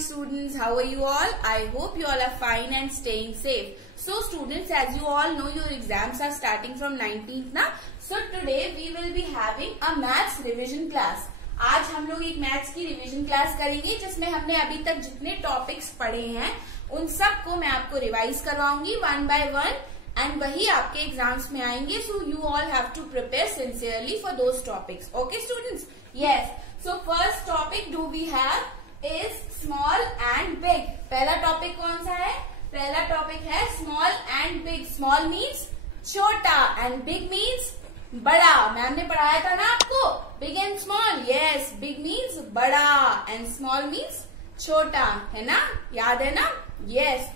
students, how are you all? I hope you all are fine and staying safe. So students, as you all know, your exams are starting from 19th ना. So today we will be having a maths revision class. आज हम लोग एक maths की revision class करेंगे जिसमें हमने अभी तक जितने टॉपिक्स पढ़े हैं उन सब को मैं आपको रिवाइज करवाऊंगी वन बाय वन एंड वही आपके एग्जाम्स में आएंगे. So you all have to prepare sincerely for those topics. Okay students? Yes. So first topic do we have is small and big. पहला टॉपिक कौन सा है? पहला टॉपिक है small and big. Small means छोटा and big means बड़ा. Ma'am ने पढ़ाया था ना आपको big and small. Yes, big means बड़ा एंड स्मॉल मीन्स छोटा, है ना? याद है ना? यस.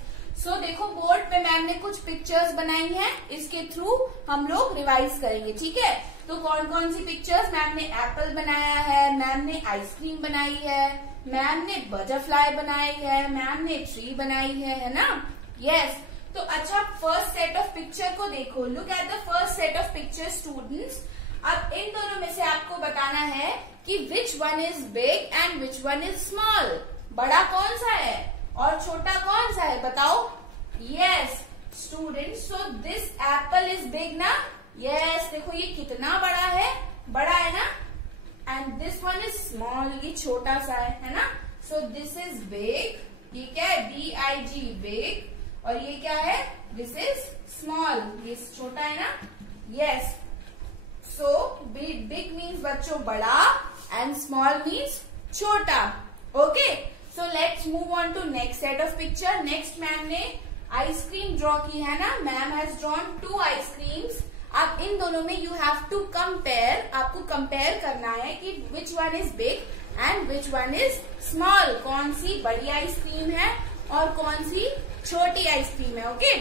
सो देखो बोर्ड पे मैम ने कुछ पिक्चर्स बनाई हैं, इसके थ्रू हम लोग रिवाइज करेंगे. ठीक है? तो कौन कौन सी पिक्चर्स? मैम ने एप्पल बनाया है, मैम ने आइसक्रीम बनाई है, मैम ने बटरफ्लाई बनाई है, मैम ने ट्री बनाई है ना? यस. तो अच्छा, फर्स्ट सेट ऑफ पिक्चर को देखो. Look at the first set of picture students. अब इन दोनों में से आपको बताना है कि which one is big and which one is small. बड़ा कौन सा है और छोटा कौन सा है? बताओ. Yes students, so this Apple is big ना? यस, देखो ये कितना बड़ा है, बड़ा है ना? And this one is small, ये छोटा सा है ना? सो दिस इज बिग. ये क्या है? BIG, big. और ये क्या है? दिस इज स्मॉल, ये छोटा है ना? यस. सो बिग मीन्स बच्चों बड़ा एंड स्मॉल मीन्स छोटा. Okay, so let's move on to next set of picture. Next ma'am ने आइसक्रीम ड्रॉ की है ना? Ma'am has drawn 2 ice creams. अब इन दोनों में यू हैव टू कंपेयर. आपको कंपेयर करना है कि which one is big and which one is small. कौन सी बड़ी आइसक्रीम है और कौन सी छोटी आइसक्रीम है. ओके.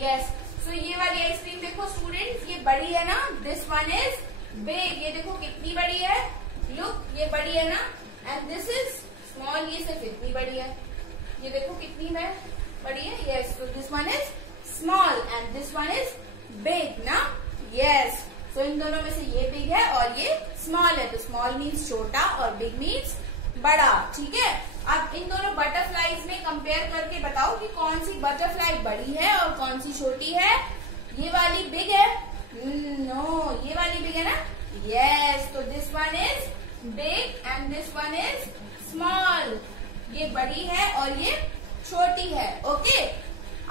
यस. सो ये वाली आइसक्रीम देखो स्टूडेंट्स, ये बड़ी है ना? This one is big. ये देखो कितनी बड़ी है. लुक, ये बड़ी है ना? एंड दिस इज स्मॉल, ये सिर्फ इतनी बड़ी है. ये देखो कितनी बड़ी है. Yes. So this one is small and this one is big ना? यस. सो इन दोनों में से ये बिग है और ये स्मॉल है. तो स्मॉल मीन्स छोटा और बिग मीन्स बड़ा. ठीक है? अब इन दोनों बटरफ्लाईज में कंपेयर करके बताओ कि कौन सी बटरफ्लाई बड़ी है और कौन सी छोटी है. ये वाली बिग है? नो, ये वाली बिग है ना? यस. तो this one is big and this one is small. ये बड़ी है और ये छोटी है. ओके.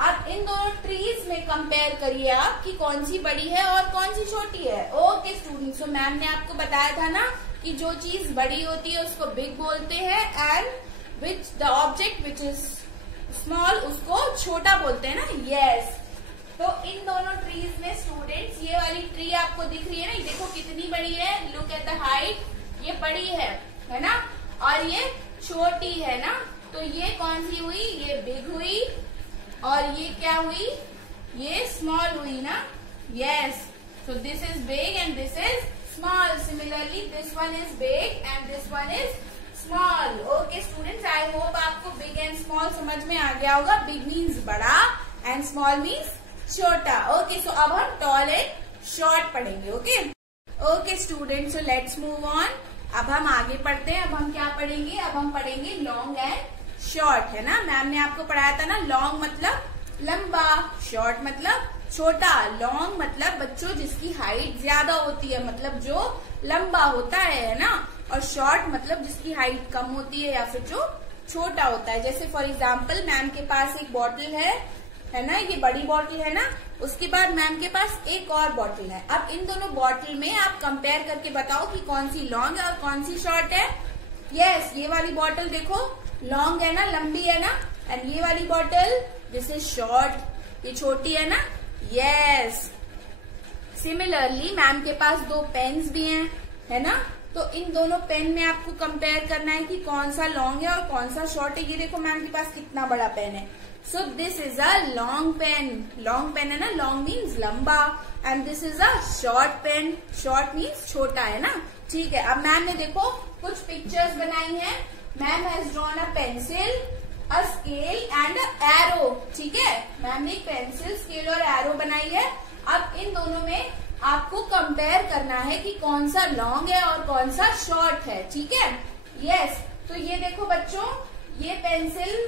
अब इन दोनों ट्रीज में कंपेयर करिए आप कि कौन सी बड़ी है और कौन सी छोटी है. ओके स्टूडेंट्स, सो मैम ने आपको बताया था ना कि जो चीज बड़ी होती है उसको बिग बोलते हैं and which the object which is small उसको छोटा बोलते हैं ना? यस. तो इन दोनों ट्रीज में स्टूडेंट्स ये वाली ट्री आपको दिख रही है ना? ये देखो कितनी बड़ी है. Look at the height. ये बड़ी है ना? और ये छोटी है ना? तो ये कौन सी हुई? ये बिग हुई. और ये क्या हुई? ये स्मॉल हुई ना? Yes. So this is big and this is small. Similarly this one is big and this one is small. Okay students, I hope आपको बिग एंड स्मॉल समझ में आ गया होगा. बिग मीन्स बड़ा एंड स्मॉल मीन्स छोटा. Okay, सो अब हम toll and short पढ़ेंगे. Okay. Okay students, so let's move on. अब हम आगे पढ़ते हैं. अब हम क्या पढ़ेंगे? अब हम पढ़ेंगे लॉन्ग एंड शॉर्ट, है ना? मैम ने आपको पढ़ाया था ना, लॉन्ग मतलब लंबा, शॉर्ट मतलब छोटा. लॉन्ग मतलब बच्चों जिसकी हाइट ज्यादा होती है, मतलब जो लंबा होता है ना? और शॉर्ट मतलब जिसकी हाइट कम होती है या फिर जो छोटा होता है. जैसे फॉर एग्जाम्पल मैम के पास एक बॉटल है ना? ये बड़ी बॉटल है ना? उसके बाद मैम के पास एक और बॉटल है. अब इन दोनों बॉटल में आप कंपेयर करके बताओ कि कौन सी लॉन्ग है और कौन सी शॉर्ट है. यस, ये वाली बॉटल देखो लॉन्ग है ना? लंबी है ना? एंड ये वाली बॉटल दिस इज शॉर्ट, ये छोटी है ना? यस. सिमिलरली मैम के पास 2 पेन्स भी हैं, है ना? तो इन दोनों पेन में आपको कंपेयर करना है कि कौन सा लॉन्ग है और कौन सा शॉर्ट है. ये देखो मैम के पास कितना बड़ा पेन है. So this is a long pen. Long pen है ना? लॉन्ग मीन्स लंबा. And this is a short pen. Short means छोटा, है ना? ठीक है. अब मैम ने देखो कुछ पिक्चर्स बनाई हैं. Ma'am has drawn a pencil, a scale and a arrow. ठीक है? मैम ने एक पेंसिल, स्केल और एरो बनाई है. अब इन दोनों में आपको कंपेयर करना है कि कौन सा लॉन्ग है और कौन सा शॉर्ट है. ठीक है? यस. तो ये देखो बच्चों, ये pencil,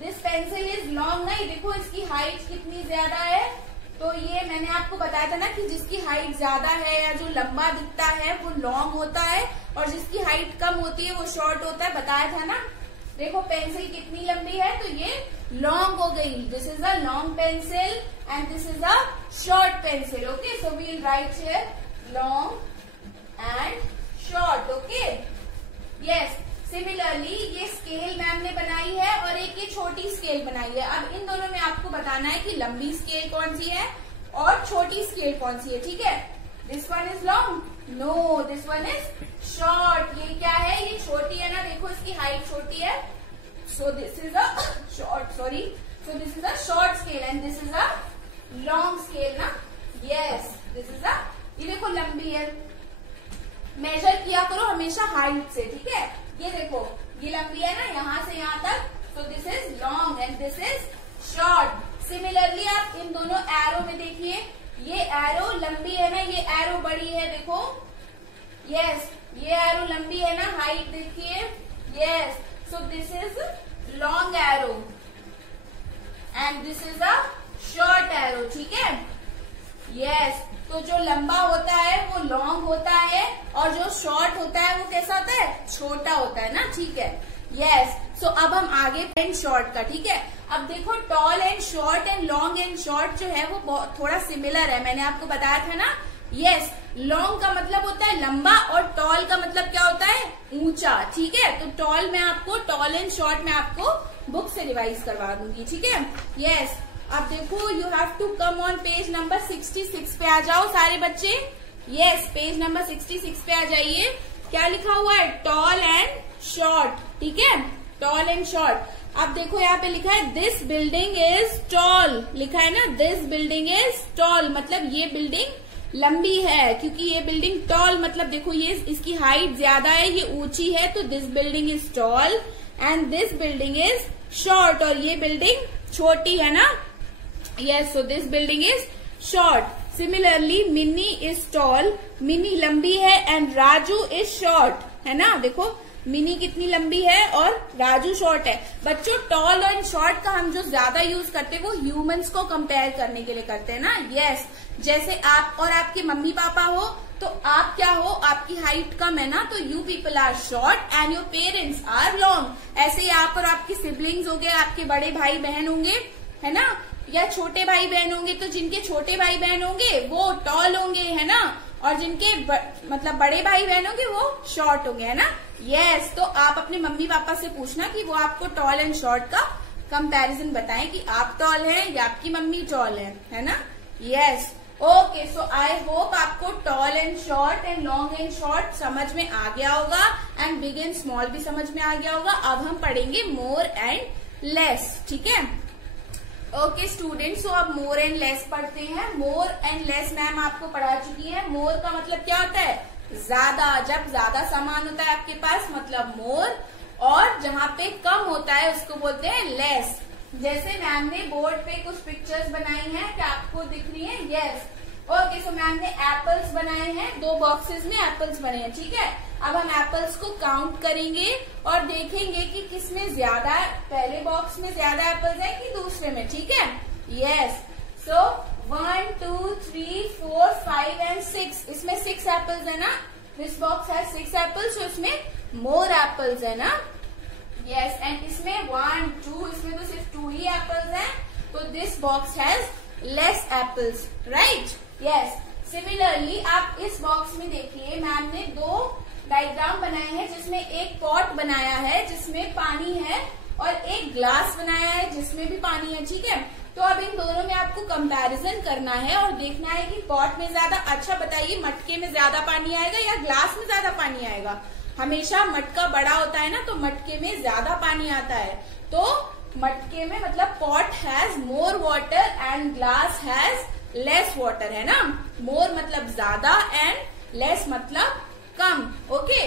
this pencil is long, नहीं देखो इसकी हाइट कितनी ज्यादा है। तो ये मैंने आपको बताया था ना कि जिसकी हाइट ज्यादा है या जो लंबा दिखता है वो लॉन्ग होता है, और जिसकी हाइट कम होती है वो शॉर्ट होता है, बताया था ना। देखो पेंसिल कितनी लंबी है, तो ये लॉन्ग हो गई। This is a long pencil and this is a short pencil. Okay, so we will write here long and short. Okay, yes. Similarly ये स्केल मैम ने बनाई है और एक ये छोटी स्केल बनाई है। अब इन दोनों में आपको बताना है कि लंबी स्केल कौन सी है और छोटी स्केल कौन सी है, ठीक है। This one is long, no this one is short. ये क्या है, ये छोटी है ना, देखो इसकी हाइट छोटी है। So this is a short, sorry, so this is a short scale and this is a long scale ना। यस, दिस इज अ, ये देखो लंबी है। मेजर किया करो हमेशा हाइट से, ठीक है। ये देखो ये लंबी है ना यहाँ से यहाँ तक, तो this is long and this is short. Similarly आप इन दोनों एरो में देखिए, ये एरो लंबी है ना, ये एरो बड़ी है, देखो। यस, ये एरो लंबी है ना, हाइट देखिए। Yes, so this is long arrow and this is a short arrow, ठीक है। यस, तो जो लंबा होता है वो लॉन्ग होता है और जो शॉर्ट होता है वो कैसा होता है, छोटा होता है ना, ठीक है। यस, सो अब हम आगे एंड शॉर्ट का, ठीक है। अब देखो toll and short and long and short जो है वो थोड़ा सिमिलर है, मैंने आपको बताया था ना। यस, लॉन्ग का मतलब होता है लंबा और टॉल का मतलब क्या होता है, ऊंचा, ठीक है। तो टॉल में आपको, टॉल एंड शॉर्ट में आपको बुक से रिवाइज करवा दूंगी, ठीक है। यस, अब देखो you have to come on page number 66 पे आ जाओ सारे बच्चे। यस, पेज नंबर 66 पे आ जाइए। क्या लिखा हुआ है, टॉल एंड शॉर्ट, ठीक है, टॉल एंड शॉर्ट। अब देखो यहाँ पे लिखा है दिस बिल्डिंग इज टॉल, लिखा है ना, दिस बिल्डिंग इज टॉल, मतलब ये बिल्डिंग लंबी है, क्योंकि ये बिल्डिंग टॉल मतलब देखो ये इसकी हाइट ज्यादा है, ये ऊंची है, तो this building is tall and this building is short, और ये बिल्डिंग छोटी है ना। Yes, so this building is short. Similarly, Minnie is tall. Minnie लंबी है and Raju is short. है ना, देखो मिनी कितनी लंबी है और राजू शॉर्ट है। बच्चों टॉल और शॉर्ट का हम जो ज्यादा यूज करते हैं वो ह्यूमंस को कंपेयर करने के लिए करते हैं ना। यस, जैसे आप और आपके मम्मी पापा हो तो आप क्या हो, आपकी हाइट कम है ना, तो you people are short and your parents are long. ऐसे ही आप और आपके सिबलिंग्स हो गए, आपके बड़े भाई बहन होंगे, है ना, या छोटे भाई बहन होंगे, तो जिनके छोटे भाई बहन होंगे वो टॉल होंगे, है ना, और जिनके मतलब बड़े भाई बहन होंगे वो शॉर्ट होंगे, है ना। यस, तो आप अपने मम्मी पापा से पूछना कि वो आपको टॉल एंड शॉर्ट का कंपैरिजन बताएं कि आप टॉल हैं या आपकी मम्मी टॉल है ना। Yes, okay, so I hope आपको tall and short and long and short समझ में आ गया होगा एंड बिग एंड स्मॉल भी समझ में आ गया होगा। अब हम पढ़ेंगे मोर एंड लेस, ठीक है। ओके स्टूडेंट्स, सो अब मोर एंड लेस पढ़ते हैं। मोर एंड लेस मैम आपको पढ़ा चुकी है। मोर का मतलब क्या होता है, ज्यादा, जब ज्यादा सामान होता है आपके पास मतलब मोर, और जहाँ पे कम होता है उसको बोलते हैं लेस। जैसे मैम ने बोर्ड पे कुछ पिक्चर्स बनाई हैं, क्या आपको दिख रही है? यस, ओके, सो मैम ने एप्पल्स बनाए हैं, 2 बॉक्सेस में एप्पल्स बने हैं, ठीक है। अब हम एप्पल्स को काउंट करेंगे और देखेंगे कि किसमें ज्यादा, पहले बॉक्स में ज्यादा एप्पल्स है कि दूसरे में, ठीक है। यस, सो 1 2 3 4 5 एंड 6, इसमें 6 एप्पल्स है ना, दिस बॉक्स है 6 एप्पल्स, तो इसमें मोर एप्पल्स है ना। यस, एंड इसमें 1 2, इसमें तो सिर्फ 2 ही एप्पल्स हैं, तो this box has less apples, right. Yes, similarly आप इस बॉक्स में देखिए, मैम ने 2 डायग्राम बनाए हैं, जिसमें एक पॉट बनाया है जिसमें पानी है और एक ग्लास बनाया है जिसमें भी पानी है, ठीक है। तो अब इन दोनों में आपको कंपैरिजन करना है और देखना है कि पॉट में ज्यादा, अच्छा बताइए, मटके में ज्यादा पानी आएगा या ग्लास में ज्यादा पानी आएगा? हमेशा मटका बड़ा होता है ना, तो मटके में ज्यादा पानी आता है, तो मटके में मतलब pot has more water and glass has less water, है ना। मोर मतलब ज्यादा एंड लेस मतलब कम, ओके।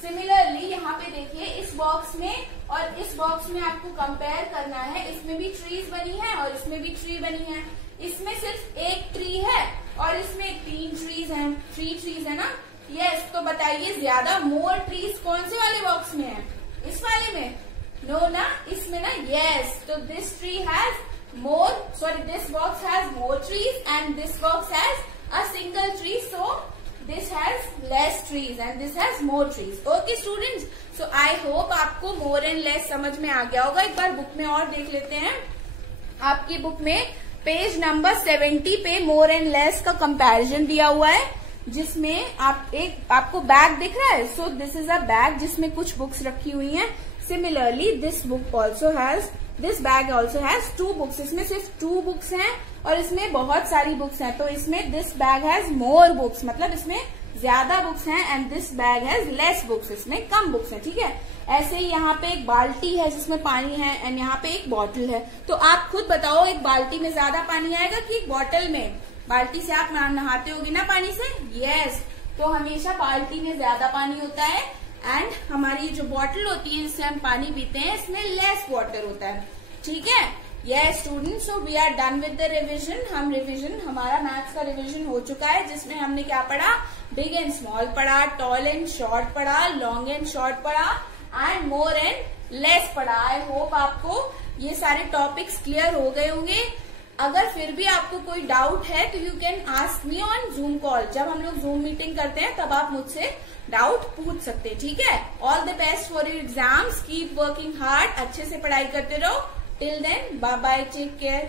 सिमिलरली यहाँ पे देखिए, इस बॉक्स में और इस बॉक्स में आपको कंपेयर करना है। इसमें भी ट्रीज बनी है और इसमें भी ट्री बनी है। इसमें सिर्फ एक ट्री है और इसमें 3 ट्रीज हैं, 3 ट्रीज है ना। यस, तो बताइए ज्यादा मोर ट्रीज कौन से वाले बॉक्स में है? इस वाले में? नो ना, इसमें ना यस। तो this tree has more, sorry, this box has more trees and this box has a single tree, so this has less trees and this has more trees. Okay students, so I hope आपको more and less समझ में आ गया होगा। एक बार book में और देख लेते हैं। आपकी बुक में पेज नंबर 70 पे more and less का कंपैरिजन दिया हुआ है, जिसमें आपको बैग दिख रहा है। So this is a bag जिसमें कुछ बुक्स रखी हुई हैं। Similarly this book also has, this bag also has 2 books. इसमें सिर्फ 2 बुक्स हैं और इसमें बहुत सारी बुक्स हैं, तो इसमें this bag has more books, मतलब इसमें ज्यादा बुक्स हैं। And this bag has less books, इसमें कम बुक्स हैं। ठीक है, ऐसे ही यहाँ पे एक बाल्टी है जिसमें पानी है एंड यहाँ पे एक बॉटल है। तो आप खुद बताओ, एक बाल्टी में ज्यादा पानी आएगा कि एक बॉटल में? बाल्टी से आप नहाते होगे ना पानी से, यस। तो हमेशा बाल्टी में ज्यादा पानी होता है एंड हमारी जो बॉटल होती है जिससे हम पानी पीते हैं, इसमें लेस वाटर होता है। ठीक है, yes students, so we are done with the revision. हमारा मैथ्स का रिविजन हो चुका है, जिसमें हमने क्या पढ़ा? बिग एंड स्मॉल पढ़ा, टॉल एंड शॉर्ट पढ़ा, लॉन्ग एंड शॉर्ट पढ़ा एंड मोर एंड लेस पढ़ा। आई होप आपको ये सारे टॉपिक्स क्लियर हो गए होंगे। अगर फिर भी आपको कोई डाउट है तो you can ask me on zoom call. जब हम लोग जूम मीटिंग करते हैं तब आप मुझसे डाउट पूछ सकते हैं। ठीक है, all the best for your exams, keep working hard, अच्छे से पढ़ाई करते रहो। Till then, bye bye, take care.